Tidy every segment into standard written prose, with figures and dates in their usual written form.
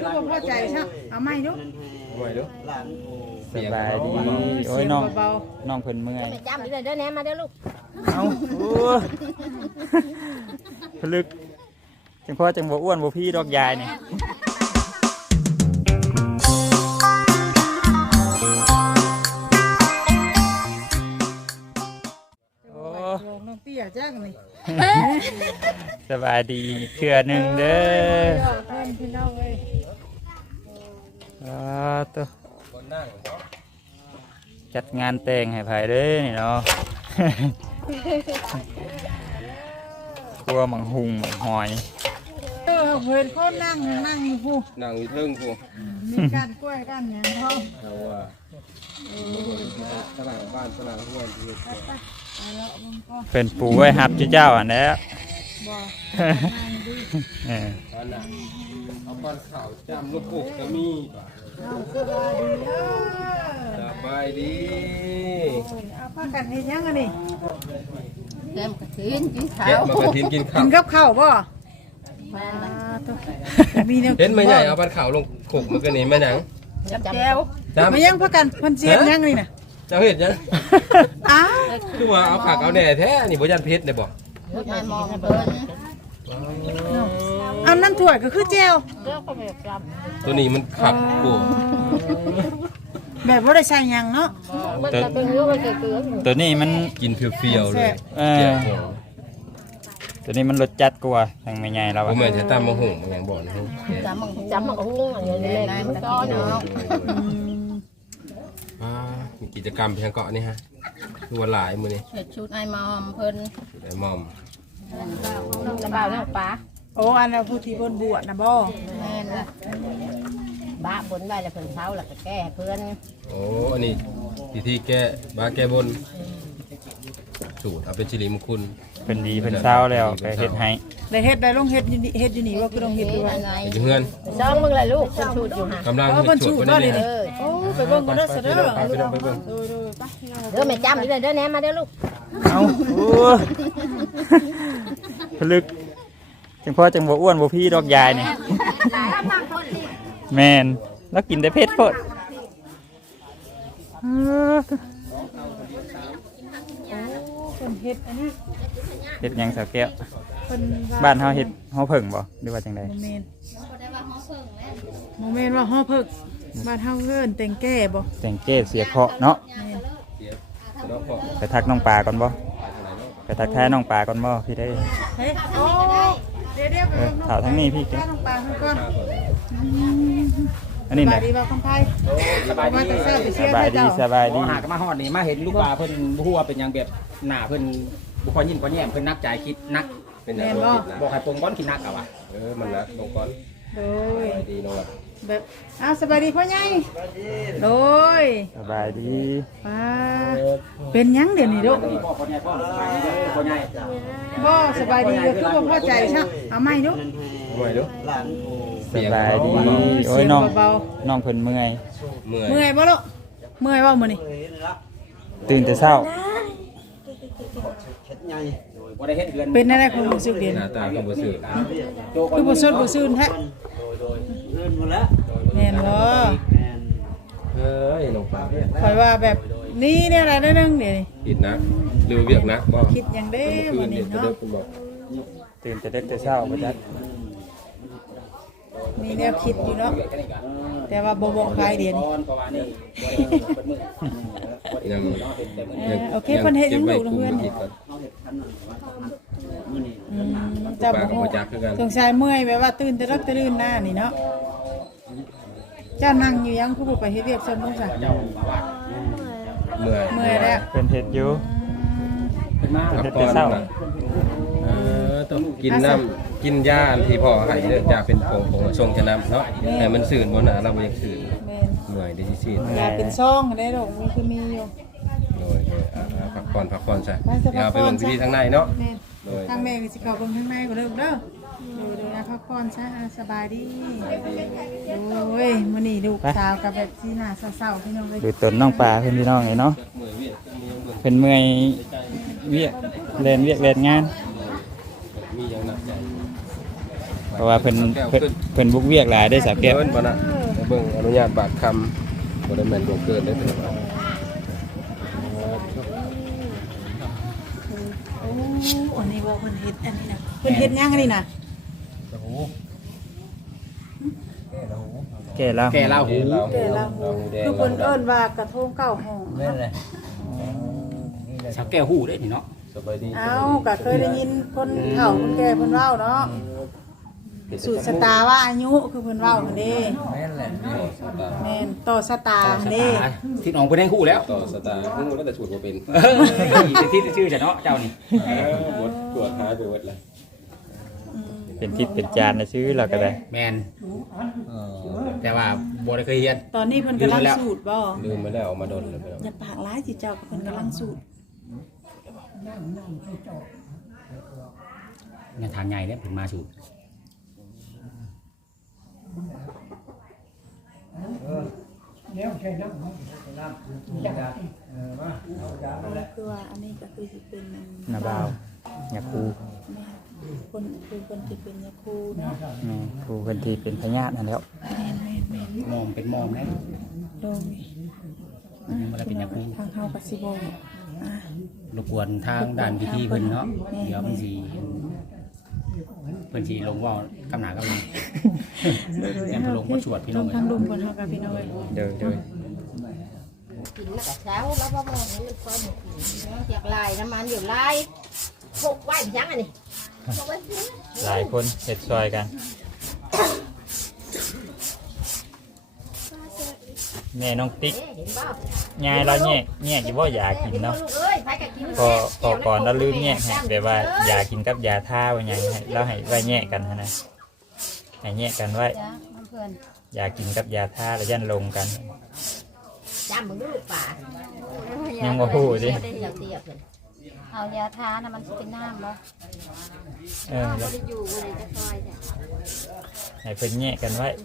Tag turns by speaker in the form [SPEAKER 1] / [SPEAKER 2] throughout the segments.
[SPEAKER 1] ก็พอใจใช่เอาไม่ดู
[SPEAKER 2] บ่อยเด้อ
[SPEAKER 3] สบายดีโอ้ยน้องน้องเพิ่นเมื่อย
[SPEAKER 4] ไม่จำอีกเลยเด้อแหนมาเด้อลูก
[SPEAKER 3] เอ้าโอ้พลึกจังพ่อจังบ่อ้วนบ่พี่ดอกยายนี่โอ้
[SPEAKER 1] น้องเตี้ยจ้างนี่
[SPEAKER 3] สบายดีเทื่อหนึงเด้อ
[SPEAKER 1] เพื่อนพี่น้องเอ้ย
[SPEAKER 3] ตัวจัดงานแต่งให้ไผเด้อนี่เนาะ ครัวหมังหุงหมังหอย
[SPEAKER 1] เพื่อนเขานั่งผู้
[SPEAKER 2] นั่งอยู่เทิงกู
[SPEAKER 1] มีการกล้วยกันอย่างเขา
[SPEAKER 2] เอาว่าตลาดบ้านตลาดห้วยที่
[SPEAKER 3] เป็นปูไว้หับเจ้าอันนี้
[SPEAKER 1] บอก
[SPEAKER 3] เออ
[SPEAKER 2] ตอนน่ะเอาปลาขาวจำลูกกุกก็มีป่ะ
[SPEAKER 1] สบายดีเด้อ
[SPEAKER 2] สบายดี
[SPEAKER 1] เอาผ้ากันเฮ็ดยังอันนี้
[SPEAKER 4] แกมกระถินกินข้า
[SPEAKER 2] เก็บ
[SPEAKER 4] ว
[SPEAKER 2] มากระทินกินข้า
[SPEAKER 1] กิ
[SPEAKER 2] วน
[SPEAKER 1] กับข้าวบ่
[SPEAKER 4] แม่น
[SPEAKER 1] มีแนว
[SPEAKER 2] เห็นไหมใหญ่เอาปลาขาวลงกุกมันก็นี่แม่หนัง
[SPEAKER 4] จับแก้ว
[SPEAKER 2] จำ
[SPEAKER 1] มายังพักกันเพิ่นเสียยังนี่น่ะ
[SPEAKER 2] เจ้าเห็นยัง
[SPEAKER 1] อ้าว
[SPEAKER 2] คือว่าเอาขากเอาแหน่แท้นี่บ่ยันเพชรได้บ่
[SPEAKER 4] ลูกนายมองเพิ่น
[SPEAKER 1] อันนั้นถ้วยก็คือแจ่ว
[SPEAKER 4] เดี๋ยวก็ไม่จ
[SPEAKER 2] ตัวนี้มันขับกู
[SPEAKER 1] แบบบ่ได้ใส่หยังเนาะ
[SPEAKER 4] ำมันจะเป็นเรื่องมันจะเกลือ
[SPEAKER 3] ตัวนี้มัน
[SPEAKER 2] กินเฟี้ยวๆเลย
[SPEAKER 3] เออ
[SPEAKER 2] เจียวหัว
[SPEAKER 3] ตัวนี้มันรสจัดกว่าทางไม่ใหญ่เรา
[SPEAKER 2] บ่
[SPEAKER 3] อะ
[SPEAKER 2] แม่นจะตามมาหุงมันยังบ่อนหุง
[SPEAKER 4] จำมันหุ้งอย่างนี้เลยมันก็เนาะ
[SPEAKER 2] มีกิจกรรมเพียงเกาะนี่ฮะคือว่าหลายมื้อนี้
[SPEAKER 4] เฮ็ดชุดนายมอมเพิ่น
[SPEAKER 2] ไอ้มอม
[SPEAKER 4] กระเป๋าเนี่ยป้า
[SPEAKER 1] โอ้อันนั้นผู้ที่เพิ่นบวชน่ะบ่
[SPEAKER 4] แม่นละบ้าบนได้แล้วเพิ่นเช้าแล้วก็แก้เพิ่น
[SPEAKER 2] โอ้อันนี้พิธีแก้บาแก้บนสูตรเอาเป็นสิริมงคล
[SPEAKER 3] เป็นดีเป็นเช้าแล้วไปเฮ็ดให้
[SPEAKER 1] ได้เฮ็ดได้ลงเฮ็ดอยู่นี่ว่าคือต้องเฮ็ดด้วย
[SPEAKER 4] อะไร
[SPEAKER 2] อยู่เฮือน
[SPEAKER 4] ซ้อมมึงเลยลูกเพิ่นชุดอยู่ห่าก
[SPEAKER 2] ำลัง
[SPEAKER 1] เพิ่น
[SPEAKER 2] ส
[SPEAKER 1] ชู
[SPEAKER 2] วด
[SPEAKER 1] ด
[SPEAKER 2] เพิ่น
[SPEAKER 1] บ่
[SPEAKER 2] นี่
[SPEAKER 1] นี่
[SPEAKER 2] นะ
[SPEAKER 1] โอ้ไปเบิ่งก่อนเด้อเสด็จ
[SPEAKER 2] ไปเบิ่ง
[SPEAKER 4] เด้อไม่จำอีกเลยเด้อแหนมาเด้อลูก
[SPEAKER 3] เอ้าโอ้พลึกจังพ่อจังบ่อ้วนบ่พี่ดอกยายนี่แม่นแล้วกินได้เผ็ดโพด
[SPEAKER 1] เพิ่นเฮ็ดอันนี้
[SPEAKER 3] เฮ็ดหยังสาวแก้ว
[SPEAKER 1] เพิ่น
[SPEAKER 3] บ้านเฮาเฮ็ดเฮาเพิ่งบ่หรือว่าจังได๋
[SPEAKER 1] โมเมนว่าฮ้อเพิกบ้านเฮาเอิ้นแต่งแก้บ่
[SPEAKER 3] แต่งเก้เสียเคราะห์เนาะ
[SPEAKER 2] แล้วก็
[SPEAKER 3] ไปทักน้องปลาก่อนบ่ไปทักแท้น้องปลาก่อนบ่พี่ได้
[SPEAKER 1] เฮ้ยโอ้เดี๋ยวไป
[SPEAKER 3] เออ
[SPEAKER 1] เบิ่ง
[SPEAKER 3] ถามทางนี้พี่แก
[SPEAKER 1] น้องปลาเพิ่นก่อน
[SPEAKER 3] อันนี้
[SPEAKER 1] ส
[SPEAKER 3] น่ะ
[SPEAKER 1] บายดีบ่คนไทย
[SPEAKER 5] สบาย
[SPEAKER 1] มา
[SPEAKER 5] ดี
[SPEAKER 1] แต่เช้าไป
[SPEAKER 3] ส
[SPEAKER 1] เชียร์
[SPEAKER 3] บายดี
[SPEAKER 1] เจ้า
[SPEAKER 3] สบาย
[SPEAKER 5] พ
[SPEAKER 3] ดี
[SPEAKER 5] อหากนมาฮอดนี่มาเห็นลูกปลาเพิ่นบ่ฮู้ว่าเป็นหยังแบบหน้าเพิ่นบ่ค่อยยิ้มค่อยแย้มเพิ่นนักใจคิดนัก
[SPEAKER 2] เป็นอย่างนี้
[SPEAKER 5] บอกให้ปงก้อนคิดนักเอาว่ะ
[SPEAKER 2] มันนะลงก่อน
[SPEAKER 1] โดย
[SPEAKER 2] ดีน้องแบบ
[SPEAKER 1] แบบอ้าวสบายดีพ่อใหญ่โดย
[SPEAKER 3] สบายดี
[SPEAKER 1] ป้าเป็นหยังเดี๋ยวนี้ลูก
[SPEAKER 5] พ่อคนใหญ่พ่อสบายดีเด้อพ่อใหญ่
[SPEAKER 1] บ่สบายดีก็คือว่าพอใจใช่เอาไม่ลูก
[SPEAKER 2] บ่อยเด้อ
[SPEAKER 3] สบายดีโอ้ยน้องน้องเพิ่นเมื่อย
[SPEAKER 2] เมื่อย
[SPEAKER 1] เมื่อยบ่ลูกเมื่อยบ่มื้อนี้
[SPEAKER 3] ตื่นแต่เช้า
[SPEAKER 5] บ่ได้เฮ็ดเดือน
[SPEAKER 1] เป็นอะไรความรู้สึกเดี๋ยว
[SPEAKER 2] ห
[SPEAKER 1] นี้
[SPEAKER 2] น้าตาก็บ่ซื่อ
[SPEAKER 5] โจ
[SPEAKER 1] คือบ่สดบ่ซื่นแท้
[SPEAKER 6] เงินหมดแล้ว
[SPEAKER 1] แม่นบ่
[SPEAKER 6] แม่น
[SPEAKER 2] เฮ้ยน้องปลา
[SPEAKER 1] ข่อยว่าแบบนี้เนี่ยอะไรนิดนึงเดี๋ยวนี้
[SPEAKER 2] คิดนักหรือเวียกนักบ่
[SPEAKER 1] คิดอย่างเด้
[SPEAKER 2] คื
[SPEAKER 1] วัน
[SPEAKER 2] น
[SPEAKER 1] นี้
[SPEAKER 2] เด็กก็
[SPEAKER 1] เนาะ
[SPEAKER 2] เด้อคุณบอก
[SPEAKER 3] ตื่นแต่เด็กแต่เช้าบ่จัก
[SPEAKER 1] มีแนวคิดอยู่เนาะแต่ว่าบ่บอกใครเดี๋ยวนี้
[SPEAKER 5] เพราะว่านี่บ่ได้เฮ็ดเปิดมื้อ
[SPEAKER 2] ยัง
[SPEAKER 1] โอเคเพิ่นเฮ็ดยังอยู่เพื่อน
[SPEAKER 2] คิดก่อน
[SPEAKER 1] เจ้าบ่ฮู้สงสัยเมื่อยแบบว่าตื่นแต่รักตื่นหน้านี่เนาะเจ้านั่งอยู่ยังคือบ่ไปเฮ็ดเวียกซนบ่ซะ
[SPEAKER 2] เมื่อย
[SPEAKER 1] เมื่อยแล้ว
[SPEAKER 3] เพิ่นเฮ็ดอยู่
[SPEAKER 5] เป็นมา
[SPEAKER 2] พักผ่อนนะต้องกินน้ำกินยาอันที่พ่อให้เด้อจะเป็นผงชงจะน้ำเนาะแต่มันสื่นบ่หนาเราบ่อยากสื่น
[SPEAKER 1] แม่น
[SPEAKER 2] เมื่อยได้ที่
[SPEAKER 1] ยาเป็นซองได้ดอกมีคือมีอยู่
[SPEAKER 2] โดยพักผ่อนซะเดี๋ยวไปเบิ่งพิธีทางในเนาะ
[SPEAKER 1] แม่น
[SPEAKER 2] โดย
[SPEAKER 1] ทางแม่ก็สิเข้าเบิ่งข้างในก็เด้อเด้อดูนะพักผ่อนซะสบายดีโอ้ยมื้อนี้ลูกสาวกับแบบที่หน้าเศร้าๆพี่น้องเอ้ย
[SPEAKER 3] ดูตนน้องปลาเพิ่นพี่น้องไงเนาะเพิ่นเมื่อยเวียกเล่นงาน
[SPEAKER 2] มีอย่างหนักใจ
[SPEAKER 3] เพราะว่าเพิ่นบุกเวียกหลายได้อสาวแก้ว
[SPEAKER 2] เพิ่นบ่น่ะเบิ่งอนุญาตบาดคำบ่ได้แม่นบ่เกินได้อ
[SPEAKER 1] โอ้อันนี้ว่าเพิ่นเฮ็ดอันนี้นะเพิ่นเฮ็ดหยังอันนี้นะ
[SPEAKER 3] แก่แล้ว
[SPEAKER 5] แก่ลาหู
[SPEAKER 1] แก่ละหูคือเพิ่นเอิ้นว่ากระทงเก้าห้อง
[SPEAKER 6] นั่นแหละ
[SPEAKER 5] ชาวแก้วหูได้นี่เนาะ
[SPEAKER 2] สบายดี
[SPEAKER 1] เอ้าก็เคยได้ยินคนเฒ่าคนแก่เพิ่นเว้าเนาะสูตรสตาร์ว่าอายุคือเพิ่นเว้าหั่นเด้
[SPEAKER 6] นั่นแหละ
[SPEAKER 1] แม่นต่อสตาร์หั่นเด้
[SPEAKER 5] ทิศน้องเพิ่นให้คู่แล้ว
[SPEAKER 2] ต่อสตาร์ฮู้แล้วแต่สูตรบ่เป็น
[SPEAKER 5] เป็นทิศชื่อจะเนาะเจ้านี่
[SPEAKER 2] หมดตรวจหายไปหมดเลย
[SPEAKER 3] เป็นทิศเป็นจานนะชื่อเราก็ได้
[SPEAKER 5] แมนแต่ว่าบ่ได้เคยเรียน
[SPEAKER 1] ตอนนี้เพิ่นกำลังสูตรบ่
[SPEAKER 2] ลืมไปแล้วเอามาดนเลย
[SPEAKER 1] อย่าปากร้ายสิเจ้าก็เพิ่นกำลังสูตร
[SPEAKER 5] งานทางใหญ่เนี่ยเพิ่นมาสู่
[SPEAKER 1] คือว่าอันนี้ก็คือสิเป็น
[SPEAKER 3] นาบ่าวอยากครู
[SPEAKER 1] แม่คนคือคนสิเป็นยาคูเนาะ
[SPEAKER 3] ครูเพิ่นที่เป็นพญาตินั่นแล้ว
[SPEAKER 5] มอมเป็นมอมนะ
[SPEAKER 1] โดย
[SPEAKER 5] ยังบ่ได้เป็นหยังครู
[SPEAKER 1] ทางเฮาก็สิบ่อ่ะ
[SPEAKER 5] รบกวนทางด้านพิธีเพิ่นเนาะเดี๋ยวเพิ่นสิลงว่ากำหนากำลังเดี๋ยวเพิ่นลงมาสวดพี่น้อง
[SPEAKER 1] ทางลุงเพิ่นเฮากับพี่น้องเอ้ย
[SPEAKER 3] เด้อ
[SPEAKER 4] กินมาแต่เช้าแล้วพ่อบอกให้มันคนอยากลายน้ำมันอยู่ลายพกไว้ยังอันนี้พกไว้สิ
[SPEAKER 3] หลายคนเฮ็ดซอยกันแม่น้องติ๊ก
[SPEAKER 4] เห็นบ่
[SPEAKER 3] ยายเราแง่อยู่บ่อยากกินเนาะ
[SPEAKER 4] เอ้ยไปกับกิน
[SPEAKER 3] พอก่อนเราลืมแง่ให้แบบว่าอยากกินกับยาท่าว่าหยังให้เราให้ไว้แง่กันหั้นนะให้แง่กันไว้
[SPEAKER 4] จ้าเพื่อน
[SPEAKER 3] อยากกินกับยาท่าแล้วยันลงกัน
[SPEAKER 4] จำมึงดูลูกป่า
[SPEAKER 3] ยังบ่ฮู้สิ
[SPEAKER 4] เดี๋ยวเสียเพื่อน
[SPEAKER 7] เอายาทานะมันสิเป็นน้ำบ่
[SPEAKER 3] แล้ว
[SPEAKER 7] บ่ได้อยู่บ่ได้จะคอยจ้ะ
[SPEAKER 3] ให้เพิ่นแง่กันไว้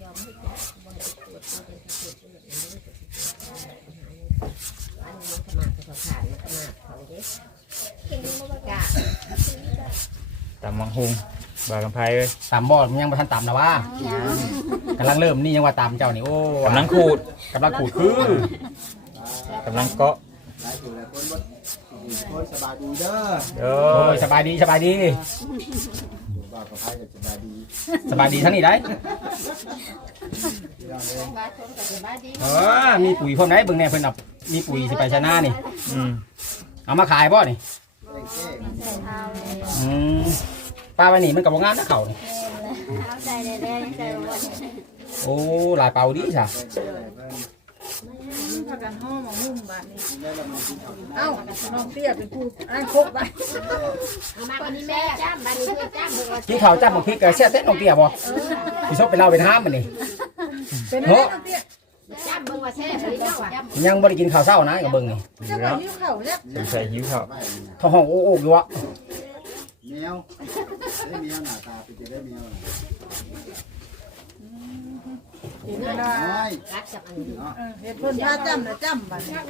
[SPEAKER 4] อันนี้มันขมาเขาขาดมันขมาเขาเด็กกินมันบ่กล้า
[SPEAKER 3] ตำมังหุงบากำไพเอ้ย
[SPEAKER 5] ตามบ่มันยังบ่ทันตามนะว่ากำลังเริ่มนี่ยังว่าตามเจ้านี่โอ้
[SPEAKER 3] กำลังขูด
[SPEAKER 5] กำลังขูดคือก
[SPEAKER 3] ำลังเกาะ
[SPEAKER 6] คนสบายดีเด้อ
[SPEAKER 3] เด้
[SPEAKER 5] โอ้
[SPEAKER 3] อย
[SPEAKER 5] สบายดีสบายดี
[SPEAKER 6] บ่าวกับพายกับสบายดี
[SPEAKER 5] สบายดีทั้งนี้ได้
[SPEAKER 7] บาชนกับสบายดี
[SPEAKER 5] มีปุ๋ยพร้อมได้เบิ่งแน่เพิ่นเอามีปุ๋ยสิไปชนะนี่
[SPEAKER 3] อืม
[SPEAKER 5] เอามาขายบ่นี่
[SPEAKER 7] ใส่เท้าเลย
[SPEAKER 5] ป้าไว้นี่มันก็บ่งามนะเขานี่
[SPEAKER 7] เอาใส่แดงๆใส่หมด
[SPEAKER 5] โอ้หลายเป่าดีจ้ะ
[SPEAKER 1] พากันห้อมาหุ้มบาดนี้เอ้าน้องเตี้ยเป็นผู้อันคกไป
[SPEAKER 4] มาคนนี้แม่จ้ำบ้านนี้เพื่อนจ้ำเพื่อน
[SPEAKER 5] ที่เขาจับบ่พริกก็แซ่บเต้นน้องเตี้ยบ่สิซบไปเล่าไปถามมันนี่
[SPEAKER 1] เป็นอะไรน้องเตี้ย
[SPEAKER 4] จ้ำเบิ่งว่าแซ่บเลยเนาะจ้ำ
[SPEAKER 5] ยังบ่ได้กินข้าวเช้านะก็เบิ่งนี่
[SPEAKER 1] จะไปยิ้วเข่าเนี่ย
[SPEAKER 3] สงสัยหิวข้าว
[SPEAKER 5] ท้องห้องโอ๊กอยู่วะ
[SPEAKER 6] แมวได้แมวหน้าตาเป็นจะได้แมว
[SPEAKER 1] เห็นเวลา
[SPEAKER 6] น้อย
[SPEAKER 4] รักจับอันนี้
[SPEAKER 1] เห็ดเพิ่นพาจ้ำนะจ้ำบัดนี้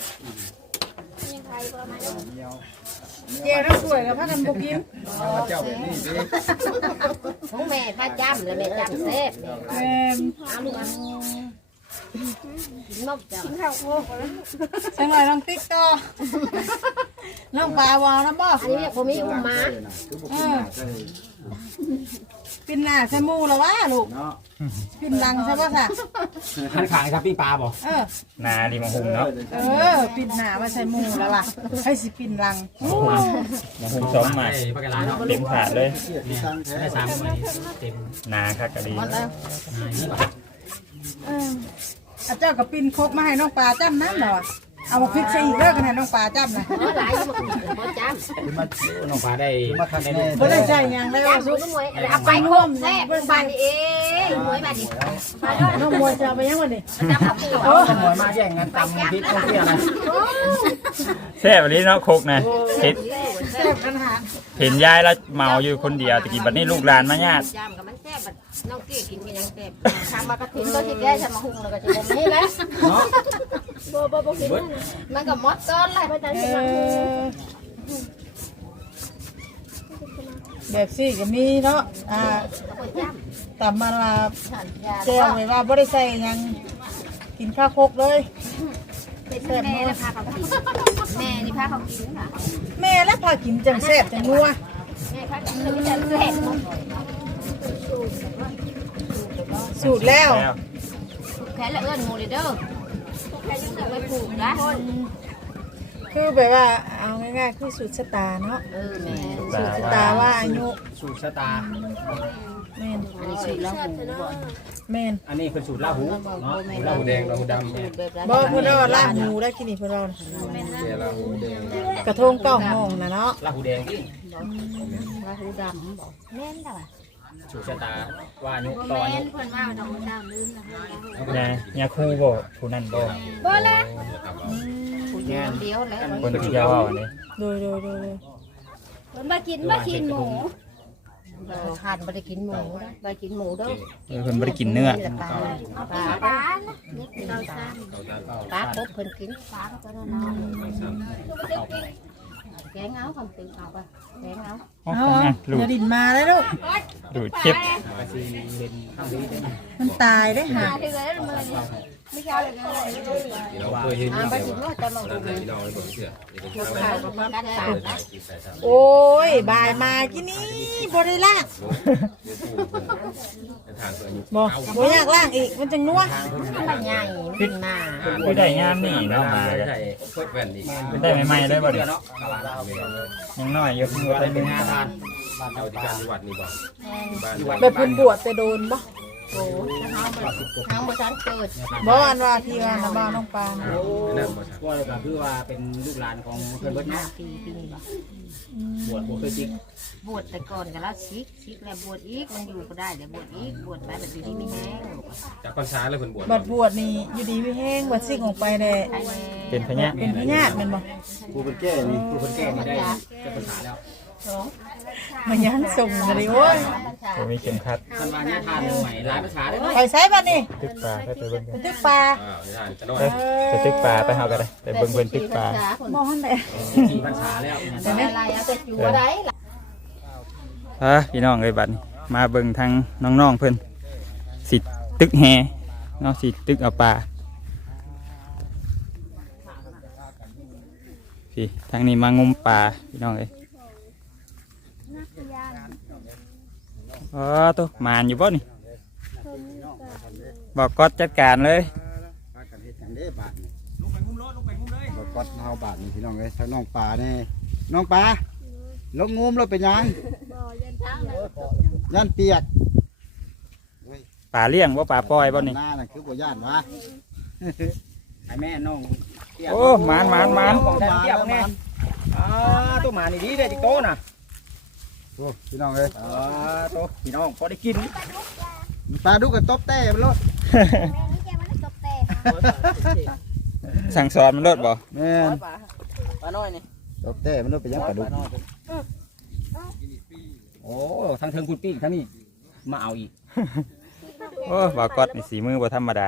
[SPEAKER 1] เจ้าสวยแล้วพากันบุกิน
[SPEAKER 6] เจ้าแบบนี้ดิ
[SPEAKER 4] ของแม่ป้าจ้ำแล้วแม่จ้ำแซ่บ
[SPEAKER 1] แม่น
[SPEAKER 4] เอาลูกอ่ะกินนกจ้ำ
[SPEAKER 1] สังหน่อยน้องติ๊กต่อน้องปลาวอนะบ่
[SPEAKER 4] อันนี้ผมมีอุ้มมา
[SPEAKER 6] คือบุกขึ้นมาใช่
[SPEAKER 1] ปินหน้าใส่หมูแล้ววะลูก
[SPEAKER 6] เนาะ
[SPEAKER 1] ปินหลังใช่ป่ะค่ะ
[SPEAKER 5] หันขางครับปิ้งปลาบ่
[SPEAKER 3] นาดีมังหุงเนาะ
[SPEAKER 1] ปินหน้ามาใส่หมูแล้วล่ะให้สิปินหลัง
[SPEAKER 3] มังหุงซ้อมมา
[SPEAKER 5] ปากกาลาเนาะ
[SPEAKER 3] เต็มถาดเลย
[SPEAKER 6] เสียที่ตั้งแท้
[SPEAKER 5] ได้3มื้อเต็ม
[SPEAKER 3] นาคักกะดี
[SPEAKER 5] นี่บ่
[SPEAKER 1] อาเจ้ากับปินครบมาให้น้องปลาจ้ำน้ำเหรอเอามาพริกใส่อีกเลิกกันให้น้องปลาจ้ำนะ
[SPEAKER 4] หลายอยู่บ่จ้ำ
[SPEAKER 5] น้องปลาได้
[SPEAKER 6] มาคันแน่
[SPEAKER 1] ไม่ได้ใช่ยังแล้ว
[SPEAKER 4] จ้ำลูกมวยเอาไปคมแซ่บบ้านนี้เองมวยบ้านนี้
[SPEAKER 1] น้องมวยจะเอาไปยังวันนี้
[SPEAKER 4] จ้ำเอาปู
[SPEAKER 5] โอ้ขโมยมาแย่งกันตำพริกน้องเตี้ยนะ
[SPEAKER 3] แซ่บวันนี้เนาะโคกนะเห็น
[SPEAKER 1] แซ่บขนาด
[SPEAKER 3] เห็นยายแล้วเมาอยู่คนเดียวตะกี้บัดนี้ลูกหลานมาญาติ
[SPEAKER 4] จ้ำกับมันแซ่บแบบน้องเกี้กินกันยังแซ่บทำมากระถิ่นก็สิแก้ทำมาหุงแล้วก็สิบ่มีแล้ว
[SPEAKER 5] เนาะ
[SPEAKER 4] บ่กินมันก็หมดก้อนเลยไปแต่สิมาหุง
[SPEAKER 1] แบบซี่ก็มีเนาะตำมาว่าแจ้วไว้ว่าบ่ได้ใส่หยังกินข้าวโคกเลย
[SPEAKER 7] เป็นแม่แล้วพาเขากินแม่นี่พาเขากินค่ะ
[SPEAKER 1] แม่แล้วพากินจังแซ่บจังนัว
[SPEAKER 7] แม่พากินเลยจะเผ็ด
[SPEAKER 1] สูตรแล้ว
[SPEAKER 7] แค่ละเอื้อนหมูเลยเด้อแค่ยุ่งไปปลูกนะ
[SPEAKER 1] คือแบบว่าเอาง่ายๆคือสูตรชะตาเนาะ
[SPEAKER 7] แม่
[SPEAKER 1] สูตรชะตาว่าอายุ
[SPEAKER 5] สูตรชะตา
[SPEAKER 1] แม่น
[SPEAKER 7] อันนี้ชื่อแล้วหูบ่
[SPEAKER 1] แม่น
[SPEAKER 5] อันนี้เป็นสูตรลาหูเนาะ
[SPEAKER 2] ลาหูแดงลาหูดำเนี่ย
[SPEAKER 1] บ่เพิ่นว่าลาหูได้กินนี่เพิ่นว่า
[SPEAKER 2] เนี่ยลาหูแดง
[SPEAKER 1] กระทงเก้าห้องน่ะเนาะ
[SPEAKER 5] ลาหูแดงที่
[SPEAKER 7] ว่าหูดำบ่แม่นจ้ะ
[SPEAKER 5] สูตรชะตาว่าอายุต่ออา
[SPEAKER 7] แม่
[SPEAKER 5] ยุ
[SPEAKER 7] นเพิ่นว่าดอกดำลืมนะ
[SPEAKER 3] ยาคู่บ่ผู้นั้นบ่
[SPEAKER 7] บ่ละผู้เดียวแล้ว
[SPEAKER 3] คนที่เจ้าเว้าอันนี้
[SPEAKER 1] โดย
[SPEAKER 7] เพิ่นมากินหมูทานบ่ได้กินหมูนะบ่กินหมูเด้อ
[SPEAKER 3] เพิ่นบ่ได้กินเนื้อ
[SPEAKER 7] ปลาปลานี่กินปลาปลาครบเพิ่นกินปลาก็ได้นอนแกงเอาคำตึงเอาไปแกงเอา
[SPEAKER 1] เอาอย่าดิ่นมาเลยลูก
[SPEAKER 3] ดูดเจ็บ
[SPEAKER 5] ก็สิเห็นข้างนี้ได้
[SPEAKER 1] มันตายได้ห่า
[SPEAKER 7] ถึงแล้วมื้อนี้ไม่เอาเลย
[SPEAKER 2] ที่เราเคยเห็นอยู่
[SPEAKER 7] ไป
[SPEAKER 2] แต่
[SPEAKER 7] ถึง
[SPEAKER 2] ว่า
[SPEAKER 7] ว่าจะลง
[SPEAKER 2] ตอนนั้นที่เราไม่บอกเชื่อเดี๋ยวเป็นครั้งแรก
[SPEAKER 7] ข้าวกับกัน
[SPEAKER 2] เลยถ่ายคลิปใส่ซ้ำ
[SPEAKER 1] โอ้ยบ่ายมากินนี่บ่ได้ล่าง
[SPEAKER 2] เป็นทางตัวอายุ
[SPEAKER 1] บ่บ่อยากล่างอีกมันจังนัว
[SPEAKER 7] มันใหญ่มันมา
[SPEAKER 3] คือได้งามนี่เนาะมา
[SPEAKER 2] ใส่เพิ่มแว่นอีก
[SPEAKER 3] ได้ใหม่ๆเลยบ่
[SPEAKER 5] เดื
[SPEAKER 3] เด้
[SPEAKER 5] อนเนาะ
[SPEAKER 3] ยังน้อยอยู่เพิ่งว่า
[SPEAKER 5] ได้
[SPEAKER 3] ได้
[SPEAKER 5] เป็
[SPEAKER 3] เป็น น
[SPEAKER 5] งานทาน
[SPEAKER 2] เอาที่การจังหวัดนี่บอกบ้าน
[SPEAKER 1] แบบเพิ่นบวชไปโดนบ่
[SPEAKER 7] โอ้ทางบริษัทเกิด
[SPEAKER 1] บ่อันว่าที่ว่าน้ำบ้านน้องปาน
[SPEAKER 2] นั่นมาจาก
[SPEAKER 5] ก็เลยก็คือว่าเป็นลูกหลานของเพิ่นเบิดเนาะ
[SPEAKER 7] ปีนี้บ่
[SPEAKER 5] บวชเคยจริง
[SPEAKER 7] บวชแต่ก่อนกันแล้วซิกแล้วบวชอีกมันอยู่ก็ได้แต่บวชอีกบวชไปแบบนี้ไม่แห้ง
[SPEAKER 2] จากพรรษาเลยคนบวช
[SPEAKER 1] บัดบวชนี่อยู่ดีไม่แห้งบัดซิ่งออกไปแน่
[SPEAKER 3] เป็นพญะ
[SPEAKER 1] เป็นพญาติแม่นบ่
[SPEAKER 6] กูเป็นแก้นี่
[SPEAKER 5] ผู้คนแก่มาได้จะภาษาแล้ว
[SPEAKER 1] มันยังส่งเลยโอ้ย
[SPEAKER 3] บ่มีเข็มขัด
[SPEAKER 5] ท่านว่าเนี่ยทานใหม่หลายภาษาได้
[SPEAKER 1] ไปไสบัดนี้
[SPEAKER 3] ตึกปลาไปเบิ่ง
[SPEAKER 1] ไปตึกปลา
[SPEAKER 2] นี่ทานจะนอน
[SPEAKER 3] ไปตึกปลาไปเฮาก็ได้ไปเบิ่งเพิ่นตึกปลา
[SPEAKER 1] บ่ฮั่นแหละ
[SPEAKER 5] กี่ภาษาแล้ว
[SPEAKER 7] แต่อะไรเอาแต่จัวได้
[SPEAKER 3] พี่น้องเอ้ยบัดนี้มาเบิ่งทางน้องๆเพิ่นสิตึกแฮเนาะสิตึกเอาปลาพี่ทางนี้มางมปลาพี่น้องเอ้ยอ๋อตัวมานอยู่บ่นี่บอกกอดจัดการเลย
[SPEAKER 6] พากันเฮ็ดจังเด้บาทนี่ลงไปงุ้มเลยบ่กดเฮาบาทนี่พี่น้องเอ้ยทางน้องปลานี่น้องปลาลงงุ้มแล้วเป็นหยังยันเปียก
[SPEAKER 3] ปลาเลี้ยงว่าปลาปล่อยบ่นี่
[SPEAKER 6] หน้าน่ะคือบ่ย่านวะ
[SPEAKER 5] ไอ้แม่น้อง
[SPEAKER 3] โอ้หมาน
[SPEAKER 5] ของแทนเกี่ยวแน่ตัวหมานี่ดีได้จิโตน่ะ
[SPEAKER 6] โอ้พี่น้องเอ้ย
[SPEAKER 5] ตัวพี่น้องพอได้กิน
[SPEAKER 6] ปลาดุกกับตบแต่มันรถ
[SPEAKER 3] สั่งสอนมันรถบ่
[SPEAKER 6] แม่น
[SPEAKER 5] ปลาน้อยนี่
[SPEAKER 6] ตบแต่มันรถเป็นหยังปลาดุก
[SPEAKER 5] โอ้ทั้งเทิงคุณปี้ทั้งนี้มาเอาอีก
[SPEAKER 3] โอ้บ่ากอดนี่สีมือบ่ธรรมดา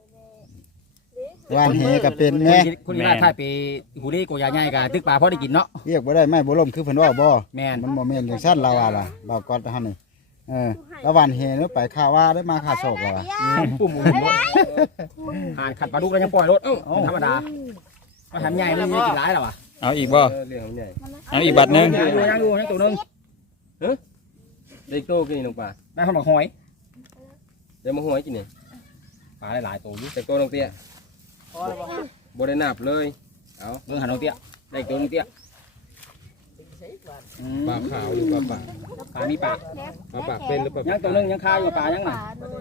[SPEAKER 6] ว่านแหก็เป็นแม่
[SPEAKER 5] คุณนี่ว่าถ้าไปหูเล่โกยาใหญ่กับตึกปลาพอได้กินเนาะ
[SPEAKER 6] เรียกบ่ได้ไม่บ่ล่มคือเพิ่นว่าบ่
[SPEAKER 5] แม่น
[SPEAKER 6] มันบ่แม่นจังซั่นเราว่าล่ะเรากอดเฮานี่แล้วว่านแหเนาะไปข่าวว่าได้มาข่าโศกแล้วว่ะ
[SPEAKER 5] ปุ่มรถหานขัดปลาดุกแล้วยังปล่อยรถธรรมดามาทำใหญ่ไม่มีกินร้ายหรอวะ
[SPEAKER 3] เอาอีกบ่
[SPEAKER 2] เรื่องใหญ่
[SPEAKER 3] เอาอีกบัตรหนึง
[SPEAKER 5] ยังอยู่ตัวนึง
[SPEAKER 2] ได้โตกินลงปลา
[SPEAKER 5] ได้ขนมหอย
[SPEAKER 2] เดี๋ยวมาหัวกินนี่
[SPEAKER 5] ปลาหลายตัวอยู่
[SPEAKER 2] แต่โตลงเตี้ยบ่ได้นับเลยเอา
[SPEAKER 5] เรื่องหันน้องเตี้ยได้ตัวนึงเตี้ย
[SPEAKER 2] ปลาขาวหรือปลาปาก
[SPEAKER 5] ปลามีปลา
[SPEAKER 2] ปลาปากเป็นหรือปลา
[SPEAKER 5] ยังตัวนึงยังคาอยู่ปลายังน่ะ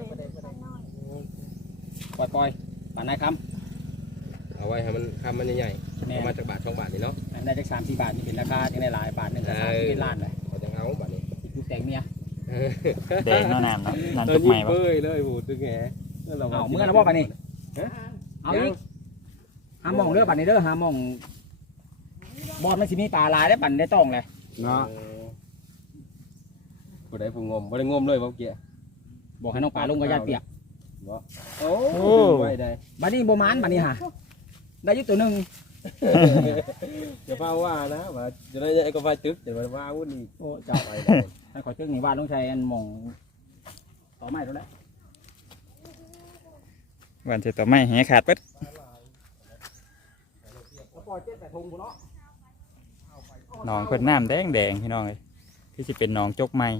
[SPEAKER 5] ปล่อยปลานายค
[SPEAKER 2] เอาไว้ให้มันคำมันใหญ่
[SPEAKER 5] ำ
[SPEAKER 2] ๆ
[SPEAKER 5] แม่
[SPEAKER 2] เอามาจากบาท2 บาทนี่เนาะ
[SPEAKER 5] ได้จาก3-4 บาทนี่เป็นราคาที่ได้หลายบาทนึงก็30ล้านเลย
[SPEAKER 2] เขาจะเอาบาทนี้
[SPEAKER 5] ยุคแต่งเมีย
[SPEAKER 3] แดงเนาะน้ำเนาะน้ำ
[SPEAKER 2] ตอ
[SPEAKER 3] จุ
[SPEAKER 2] น
[SPEAKER 3] ก
[SPEAKER 2] นี้
[SPEAKER 3] ใหม่บ่
[SPEAKER 2] เบ้ยเลยโหตึงแห
[SPEAKER 5] เอาเมื่อนะพ่อปลานี่เอาอีกหามองเรือปลานี่เด้อหามองบอดมันสิมีปลาลายได้ปั่นได้ต้องเลย
[SPEAKER 6] เนาะ
[SPEAKER 2] ผู้ใดผู้งมบ่ได้งมเลยบ่เกี้ย
[SPEAKER 5] บอกให้น้องปลาลงกับยาเปียก
[SPEAKER 2] โอ้ไว้ได้
[SPEAKER 5] บัดนี้โบมานบัดนี้ฮะได้อยุตัวหนึ่ง
[SPEAKER 2] อย่าเฝ้าว่านะว่าจะได้ไอ้ก็ไฟตึกจะว่าวุ่นอีกโอ้จับไป
[SPEAKER 5] ให้ขอจึงนี่ว่าต้องใช้อันหม่องต่อไม้ตัวนั้น
[SPEAKER 3] วันเสร็จต่อไม้แหขาดปึ๊ด
[SPEAKER 5] ปล่อยเจ็ดแต่ทงกูเนาะ
[SPEAKER 3] หนองเพิ่นน้ำแดงแดงพี่น้องเลยที่จะเป็นหนองจกไม้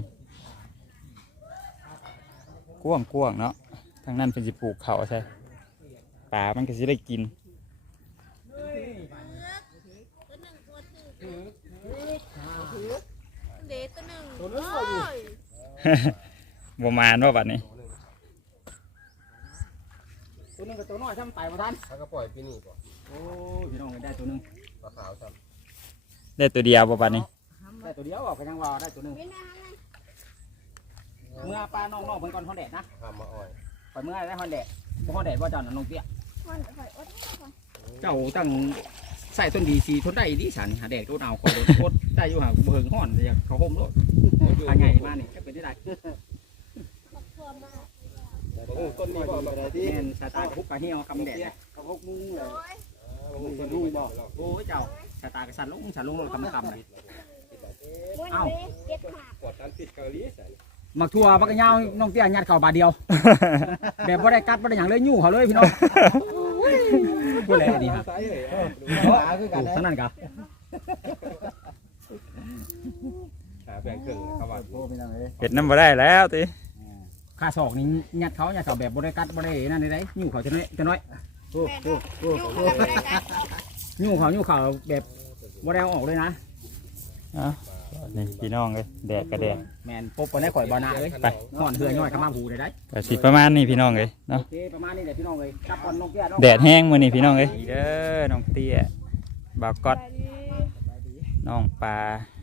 [SPEAKER 3] กว้างๆเนาะทางนั้นเป็นสิปลูกเขาใช่ปลามันก็สิได้กิน
[SPEAKER 7] เด็กตัวหนึ่ง
[SPEAKER 3] บ่มานว่าบัดนี้
[SPEAKER 5] ตัวนึงกับตัวน้อยช่ำไต่มาทัน
[SPEAKER 2] ถ้าก็ปล่อยปีนี้ก่อน
[SPEAKER 5] โอ้ยพี่น้องได้ตัวนึง
[SPEAKER 2] ปลาขาวซ้
[SPEAKER 3] ได้ตัวเดียวบ่บัดนี้
[SPEAKER 5] ได้ตัวเดียวก็ยังว่าได้ตัวนึงเมื่อปลาน้องๆเพิ่นก่อนฮอนแดดนะ
[SPEAKER 2] ำทำมาอ่อย
[SPEAKER 5] ไปเมื่อได้ฮอนแดดบ่ฮอนแดดว่าเจ้าน่ะน้องเตี้ยเจ้าตั้งใส่ต้นดีซีทนได้ดีสันหาแดดก็เอาคอยโคตรได้อยู่หาเบิ่งฮ้อนอยากเขาห่มโลดปลาใหญ่มานี่ก็เป็นได้
[SPEAKER 2] ต้นนี้บ่มาได้ที่
[SPEAKER 5] แม่นสตาร์คุกปลาเหี่ยวกำแดด
[SPEAKER 6] เขาพกมุ้งเลย
[SPEAKER 2] มึงจะรู้บ่
[SPEAKER 5] โอ้ยเจ้าสตาร์กระสันลงโลดกำเลย
[SPEAKER 7] เอ้า
[SPEAKER 2] ปวดการปิดเกาหลีใส่
[SPEAKER 5] มักทั่วมักยาวน้องเตี้ยยัดเข้าบาทเดียว แบบบ่ได้กัดบ่ได้หยังเลยยู่เขาเลยพี่น้องพูดแล้วดีฮะ
[SPEAKER 2] ใส่เลย
[SPEAKER 5] ถูกทั้งนั้นกะ
[SPEAKER 2] แบ่งครึ่งเขาว่า
[SPEAKER 6] โอ้พี่น้องเอ้ย
[SPEAKER 3] เห็ดน้ำบ่ได้แล้วติ
[SPEAKER 5] ค่าศอกนี่ยัดเขาแบบบ่ได้กัดบ่ได้นั่นได้ยู่เขาจะน้อย
[SPEAKER 6] โอ้โอ้โอ้โอ้
[SPEAKER 5] ยู่เขาแบบบ่ได้เอาออกเลยนะ
[SPEAKER 3] เอ้านี่พี่น้องเลยแดดกระแดด
[SPEAKER 5] แมนปบไปได้ข่อยบ่นาเลยไปห่อนเหือย่อยเข้ามาหูได้
[SPEAKER 3] ก็สิประมาณนี้พี่น้องเลยเนาะ
[SPEAKER 5] โอเคประมาณนี้แหละพี่น้องเลยจับก่อนน้องเตี้ย
[SPEAKER 3] แดดแห้งมื้อนี้พี่น้องเลยเด้อน้องเตี้ยบ่าวก๊อดน้องปลา